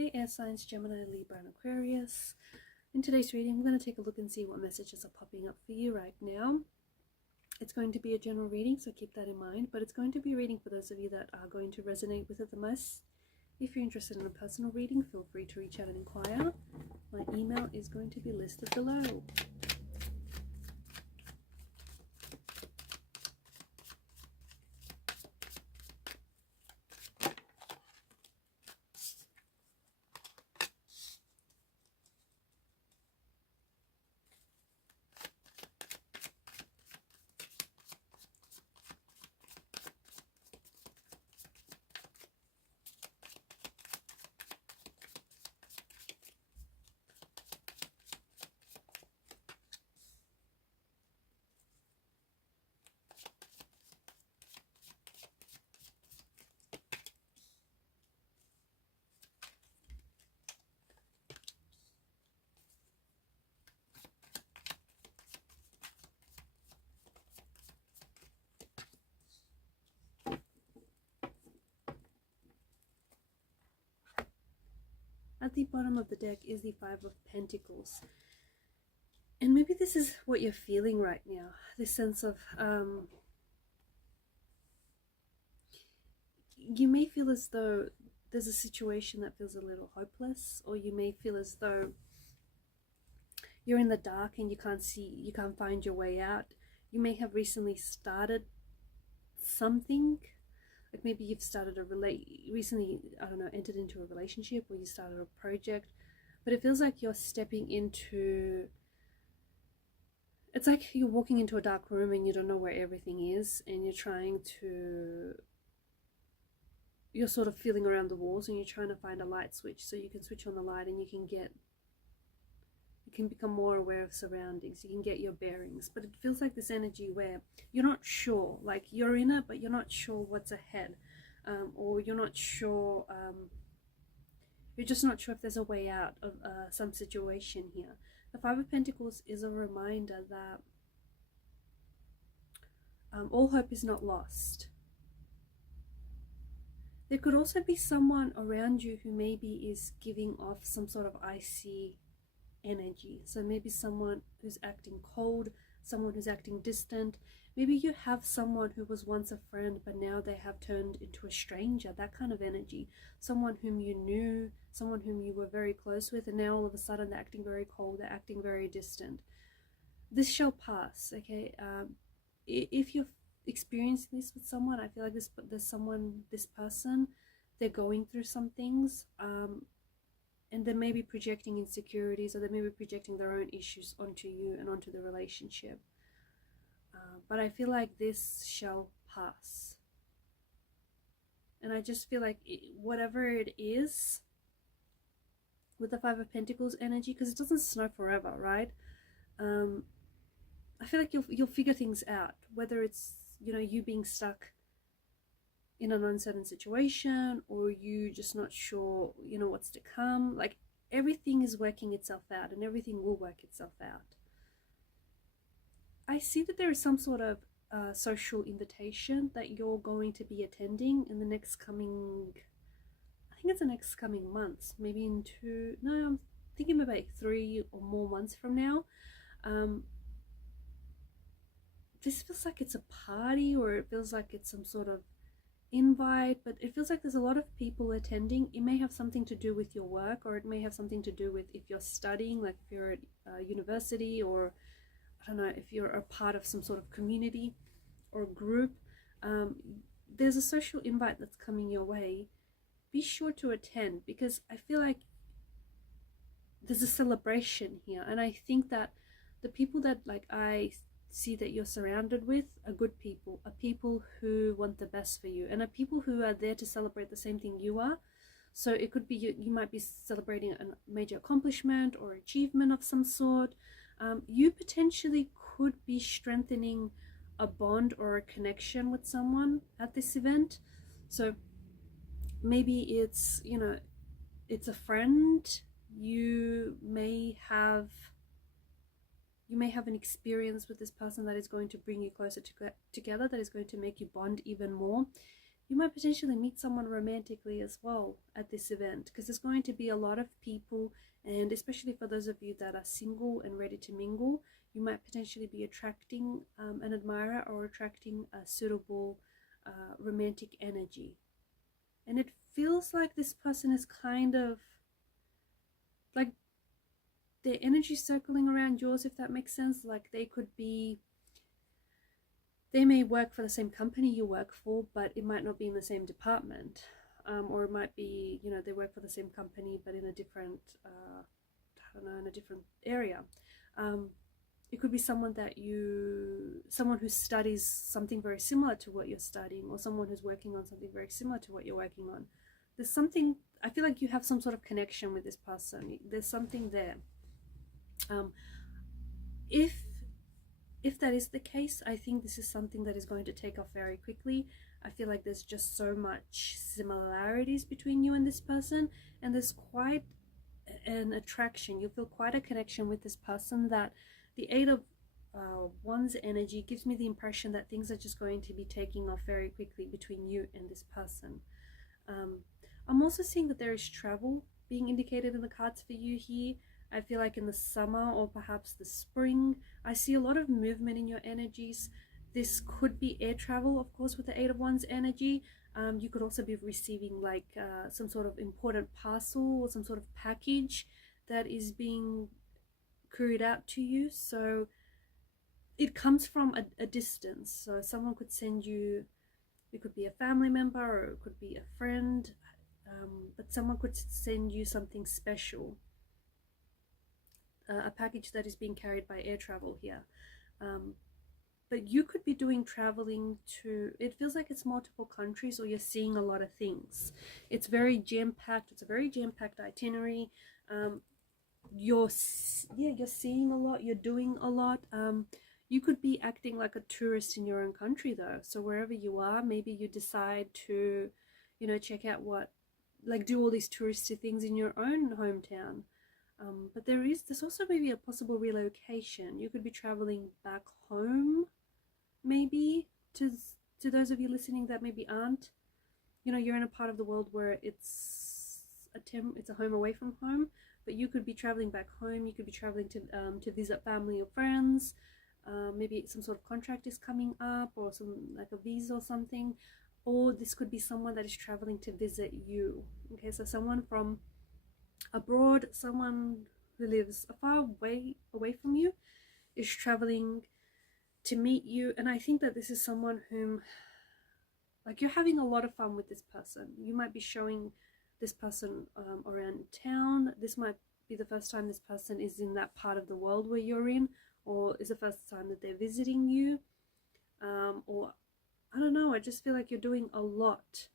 Hey air signs, Gemini, Libra and Aquarius. In today's reading, we're going to take a look and see what messages are popping up for you right now. It's going to be a general reading, so keep that in mind, but it's going to be a reading for those of you that are going to resonate with it the most. If you're interested in a personal reading, feel free to reach out and inquire. My email is going to be listed below. At the bottom of the deck is the Five of Pentacles. And maybe this is what you're feeling right now. This sense of, you may feel as though there's a situation that feels a little hopeless, or you may feel as though you're in the dark and you can't find your way out. You may have recently started something. Like maybe you've started recently, I don't know, entered into a relationship, or you started a project, but it feels like you're stepping into, it's like you're walking into a dark room and you don't know where everything is, and you're sort of feeling around the walls and you're trying to find a light switch so you can switch on the light and you can become more aware of surroundings, you can get your bearings. But it feels like this energy where you're not sure, like you're in it but you're not sure what's ahead, or you're not sure, you're just not sure if there's a way out of some situation here. The Five of Pentacles is a reminder that all hope is not lost. There could also be someone around you who maybe is giving off some sort of icy energy. So maybe someone who's acting cold, someone who's acting distant. Maybe you have someone who was once a friend but now they have turned into a stranger, that kind of energy. Someone whom you knew, someone whom you were very close with, and now all of a sudden they're acting very cold, they're acting very distant. This shall pass, okay? If you're experiencing this with someone, I feel like this person, they're going through some things, and they may be projecting insecurities, or they may be projecting their own issues onto you and onto the relationship. But I feel like this shall pass. And I just feel like whatever it is, with the Five of Pentacles energy, because it doesn't snow forever, right? I feel like you'll figure things out, whether it's, you know, you being stuck in an uncertain situation, or you just not sure, you know, what's to come. Like everything is working itself out, and everything will work itself out. I see that there is some sort of social invitation that you're going to be attending in the next coming, I think it's the next coming months, maybe in I'm thinking maybe 3 or more months from now. This feels like it's a party, or it feels like it's some sort of invite, but it feels like there's a lot of people attending. It may have something to do with your work, or it may have something to do with if you're studying, like if you're at university, or I don't know, if you're a part of some sort of community or group. There's a social invite that's coming your way. Be sure to attend, because I feel like there's a celebration here, and I think that the people that I see that you're surrounded with are good people, are people who want the best for you, and are people who are there to celebrate the same thing you are. So it could be you might be celebrating a major accomplishment or achievement of some sort. You potentially could be strengthening a bond or a connection with someone at this event. So maybe it's, you know, it's a friend. You may have an experience with this person that is going to bring you closer together, that is going to make you bond even more. you might potentially meet someone romantically as well at this event, because there's going to be a lot of people, and especially for those of you that are single and ready to mingle, you might potentially be attracting an admirer or attracting a suitable romantic energy. And it feels like this person is kind of like their energy circling around yours, if that makes sense. Like they may work for the same company you work for, but it might not be in the same department. Or it might be, you know, they work for the same company but in a different, I don't know, in a different area. It could be someone who studies something very similar to what you're studying, or someone who's working on something very similar to what you're working on. There's something, I feel like you have some sort of connection with this person. There's something there. If that is the case, I think this is something that is going to take off very quickly. I feel like there's just so much similarities between you and this person, and there's quite an attraction. You feel quite a connection with this person, that the Eight of Wands energy gives me the impression that things are just going to be taking off very quickly between you and this person. I'm also seeing that there is travel being indicated in the cards for you here. I feel like in the summer or perhaps the spring, I see a lot of movement in your energies. This could be air travel, of course, with the Eight of Wands energy. You could also be receiving like some sort of important parcel or some sort of package that is being couried out to you. So it comes from a distance. So someone could send you, it could be a family member or it could be a friend, but someone could send you something special. A package that is being carried by air travel here. But you could be doing traveling to, it feels like it's multiple countries, or you're seeing a lot of things. It's very jam-packed. It's a very jam-packed itinerary. You're seeing a lot, you're doing a lot. You could be acting like a tourist in your own country though. So wherever you are, maybe you decide to, you know, check out do all these touristy things in your own hometown. But there's also maybe a possible relocation. You could be traveling back home, maybe, to those of you listening that maybe aren't, you know, you're in a part of the world where it's a home away from home, but you could be traveling back home. You could be traveling to visit family or friends. Maybe some sort of contract is coming up, or some like a visa or something. Or this could be someone that is traveling to visit you. Okay, so someone from abroad, someone who lives far away from you is traveling to meet you. And I think that this is someone whom, like, you're having a lot of fun with this person. You might be showing this person around town. This might be the first time this person is in that part of the world where you're in, or is the first time that they're visiting you, or I don't know, I just feel like you're doing a lot.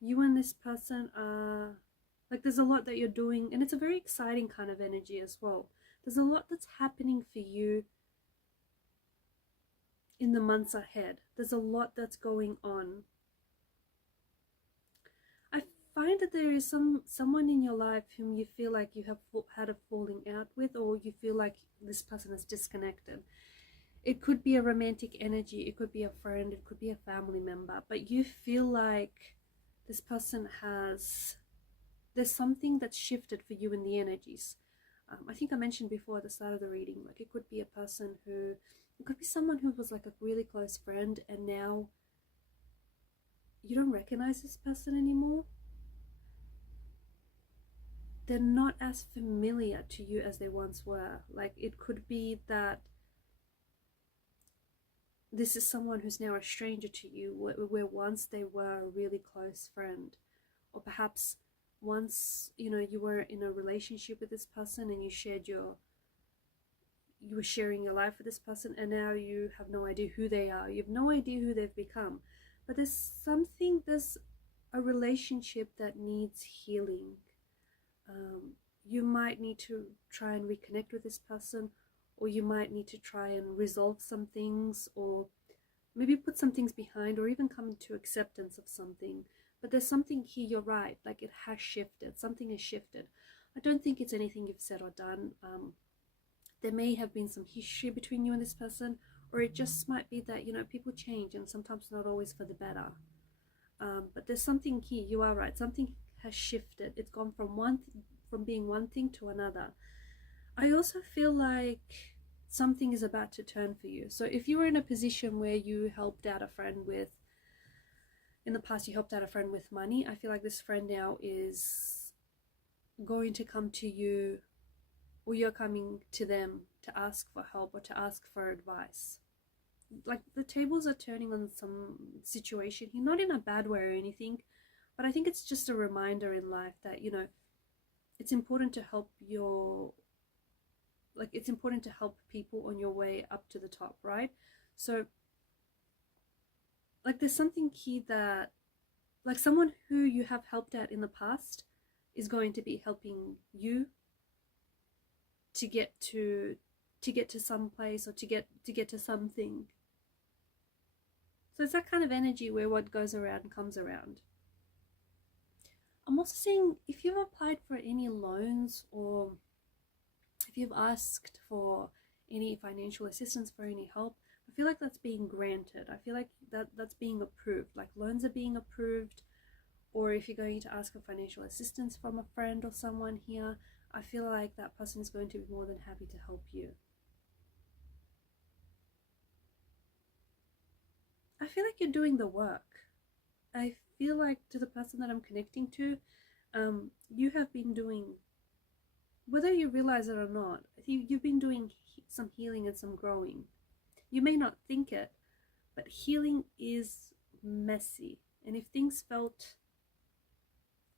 You and this person are, like, there's a lot that you're doing, and it's a very exciting kind of energy as well. There's a lot that's happening for you in the months ahead. There's a lot that's going on. I find that there is someone in your life whom you feel like you have had a falling out with, or you feel like this person is disconnected. It could be a romantic energy, it could be a friend, it could be a family member, but you feel like this person there's something that's shifted for you in the energies. I think I mentioned before at the start of the reading, like it could be a person it could be someone who was like a really close friend, and now you don't recognize this person anymore. They're not as familiar to you as they once were. Like, it could be that this is someone who's now a stranger to you, where once they were a really close friend. Or perhaps once, you know, you were in a relationship with this person and you were sharing your life with this person, and now you have no idea who they are. You have no idea who they've become. But there's a relationship that needs healing. You might need to try and reconnect with this person, or you might need to try and resolve some things, or maybe put some things behind, or even come to acceptance of something. But there's something here, you're right, like it has shifted. Something has shifted. I don't think it's anything you've said or done. There may have been some history between you and this person, or it just might be that, you know, people change, and sometimes not always for the better. But there's something here, you are right, something has shifted. It's gone from being one thing to another. I also feel like something is about to turn for you. So if you were in a position where you helped out a friend with, in the past you helped out a friend with money, I feel like this friend now is going to come to you, or you're coming to them to ask for help or to ask for advice. Like the tables are turning on some situation here, not in a bad way or anything, but I think it's just a reminder in life that, you know, it's important to help it's important to help people on your way up to the top, right? So like there's something here that, like, someone who you have helped out in the past is going to be helping you to get to some place, or to get to something. So it's that kind of energy where what goes around comes around. I'm also seeing if you've applied for any loans, or if you've asked for any financial assistance, for any help, I feel like that's being granted. I feel like that's being approved, like loans are being approved. Or if you're going to ask for financial assistance from a friend or someone here, I feel like that person is going to be more than happy to help you. I feel like you're doing the work. I feel like, to the person that I'm connecting to, you have been doing, whether you realize it or not, you've been doing some healing and some growing. You may not think it, but healing is messy. And if things felt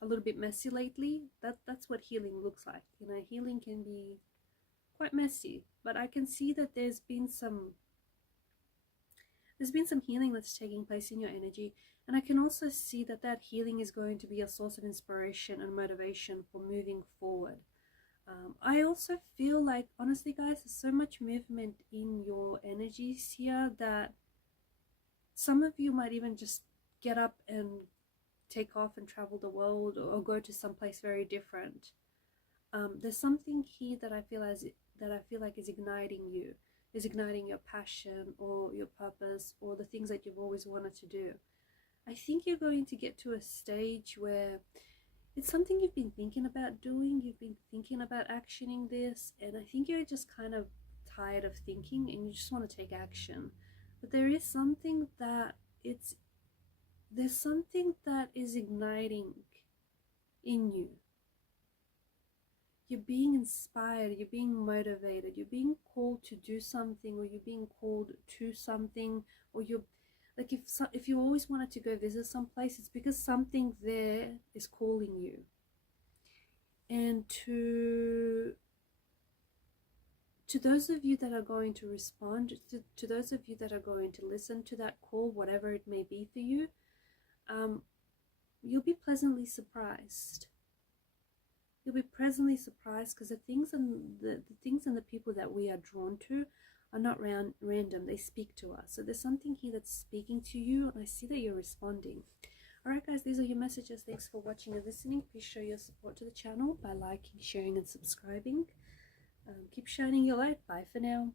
a little bit messy lately, that's what healing looks like. You know, healing can be quite messy, but I can see that there's been some healing that's taking place in your energy, and I can also see that that healing is going to be a source of inspiration and motivation for moving forward. I also feel like, honestly guys, there's so much movement in your energies here that some of you might even just get up and take off and travel the world, or go to some place very different. There's something here that I feel like is igniting you, is igniting your passion or your purpose, or the things that you've always wanted to do. I think you're going to get to a stage where it's something you've been thinking about doing, you've been thinking about actioning this, and I think you're just kind of tired of thinking and you just want to take action. But there is something that there's something that is igniting in you. You're being inspired, you're being motivated, you're being called to do something, or you're being called to something, or you're like, if you always wanted to go visit someplace, it's because something there is calling you. And to those of you that are going to respond, to those of you that are going to listen to that call, whatever it may be for you, you'll be pleasantly surprised. You'll be pleasantly surprised, because the things and the people that we are drawn to are not random. They speak to us. So there's something here that's speaking to you, and I see that you're responding. Alright guys, these are your messages. Thanks for watching and listening. Please show your support to the channel by liking, sharing and subscribing. Keep shining your light. Bye for now.